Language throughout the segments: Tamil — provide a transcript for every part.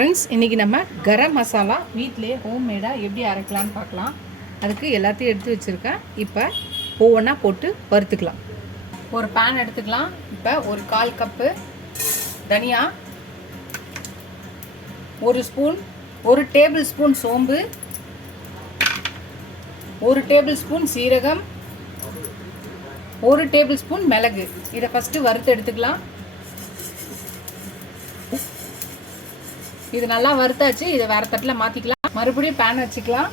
ஃப்ரெண்ட்ஸ், இன்றைக்கி நம்ம கரம் மசாலா வீட்டிலே ஹோம்மேடாக எப்படி அரைக்கலான்னு பார்க்கலாம். அதுக்கு எல்லாத்தையும் எடுத்து வச்சுருக்கேன். இப்போ ஒவ்வொன்றா போட்டு வறுத்துக்கலாம். ஒரு பேன் எடுத்துக்கலாம். இப்போ ஒரு 1/4 கப்பு தனியா, 1 டேபிள் ஸ்பூன் சோம்பு, 1 டேபிள் ஸ்பூன் சீரகம், 1 டேபிள் ஸ்பூன் மிளகு. இதை ஃபஸ்ட்டு வறுத்து எடுத்துக்கலாம். இது நல்லா வறுத்தாச்சு. இதை வேறு தட்டில் மாற்றிக்கலாம். மறுபடியும் பேன் வச்சுக்கலாம்.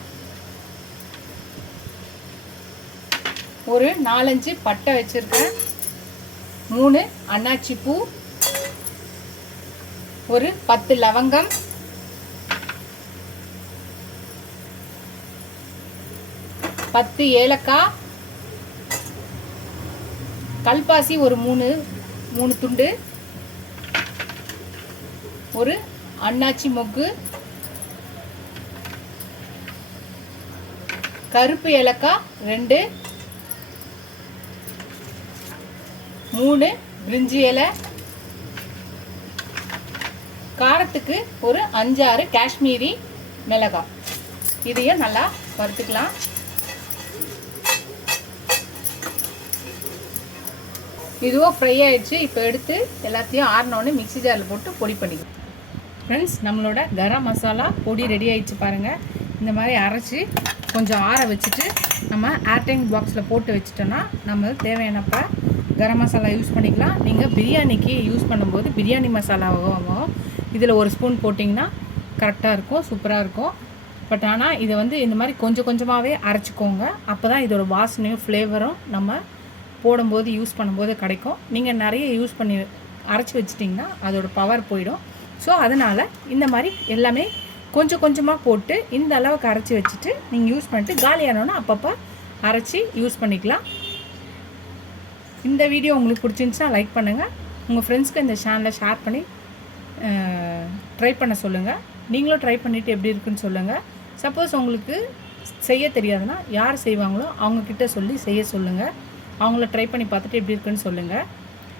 ஒரு 4-5 பட்டை வச்சுருக்கேன், 3 அன்னாச்சி பூ, ஒரு 10 லவங்கம், 10 ஏலக்காய், கல்பாசி ஒரு 3 துண்டு, ஒரு அன்னாச்சி மொக்கு, கருப்பு ஏலக்காய் 2, 3 பிரிஞ்சி இலை, காரத்துக்கு ஒரு 5-6 காஷ்மீரி மிளகாய். இதையும் நல்லா வறுத்துக்கலாம். இதுவும் ஃப்ரை ஆயிடுச்சு. இப்போ எடுத்து எல்லாத்தையும் ஆறினோடனே மிக்ஸி ஜாரில் போட்டு பொடி பண்ணிக்கலாம். ஃப்ரெண்ட்ஸ், நம்மளோட கரம் மசாலா பொடி ரெடி ஆகிடுச்சு பாருங்கள். இந்த மாதிரி அரைச்சி கொஞ்சம் ஆற வச்சுட்டு நம்ம ஏர்டைன் பாக்ஸில் போட்டு வச்சுட்டோன்னா நம்ம தேவையானப்போ கரம் மசாலா யூஸ் பண்ணிக்கலாம். நீங்கள் பிரியாணிக்கு யூஸ் பண்ணும்போது பிரியாணி மசாலாவும் இதில் 1 ஸ்பூன் போட்டிங்கன்னா கரெக்டாக இருக்கும், சூப்பராக இருக்கும். பட் ஆனால் இதை இந்த மாதிரி கொஞ்சம் கொஞ்சமாகவே அரைச்சிக்கோங்க. அப்போ தான் இதோட வாசனையும் ஃப்ளேவரும் நம்ம போடும்போது யூஸ் பண்ணும்போது கிடைக்கும். நீங்கள் நிறைய யூஸ் பண்ணி அரைச்சி வச்சிட்டிங்கன்னா அதோட பவர் போயிடும். ஸோ அதனால் இந்த மாதிரி எல்லாமே கொஞ்சம் கொஞ்சமாக போட்டு இந்த அளவுக்கு அரைச்சி வச்சுட்டு நீங்கள் யூஸ் பண்ணிட்டு காலியானோன்னா அப்பப்போ அரைச்சி யூஸ் பண்ணிக்கலாம். இந்த வீடியோ உங்களுக்கு பிடிச்சிருந்துச்சுன்னா லைக் பண்ணுங்கள். உங்கள் ஃப்ரெண்ட்ஸ்க்கு இந்த சேனலை ஷேர் பண்ணி ட்ரை பண்ண சொல்லுங்கள். நீங்களும் ட்ரை பண்ணிவிட்டு எப்படி இருக்குன்னு சொல்லுங்கள். சப்போஸ் உங்களுக்கு செய்ய தெரியாதுன்னா யார் செய்வாங்களோ அவங்கக்கிட்ட சொல்லி செய்ய சொல்லுங்கள். அவங்கள ட்ரை பண்ணி பார்த்துட்டு எப்படி இருக்குன்னு சொல்லுங்கள்.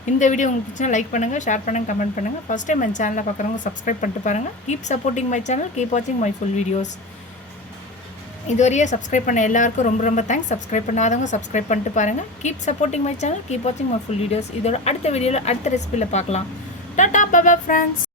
இந்த வீடியோ உங்களுக்கு பிடிச்சா லைக் பண்ணுங்கள், ஷேர் பண்ணுங்கள், கமெண்ட் பண்ணுங்கள். ஃபஸ்ட் டைம் என் சேனலில் பார்க்குறவங்க சப்ஸ்கிரைப் பண்ணிட்டு பாருங்கள். Keep supporting my channel, keep வாட்சிங் மை ஃபுல் வீடியோஸ். இதுவரையே சப்ஸ்கிரைப் பண்ண எல்லாருக்கும் ரொம்ப ரொம்ப தேங்க்ஸ். சப்ஸ்கிரைப் பண்ணாதவங்க சப்ஸ்கிரைப் பண்ணிட்டு பாருங்கள். Keep supporting my channel, keep வாட்சிங் மை ஃபுல் வீடியோஸ். இதோட அடுத்த வீடியோவில் அடுத்த ரெசிபியில் பார்க்கலாம். Tata, bye bye friends.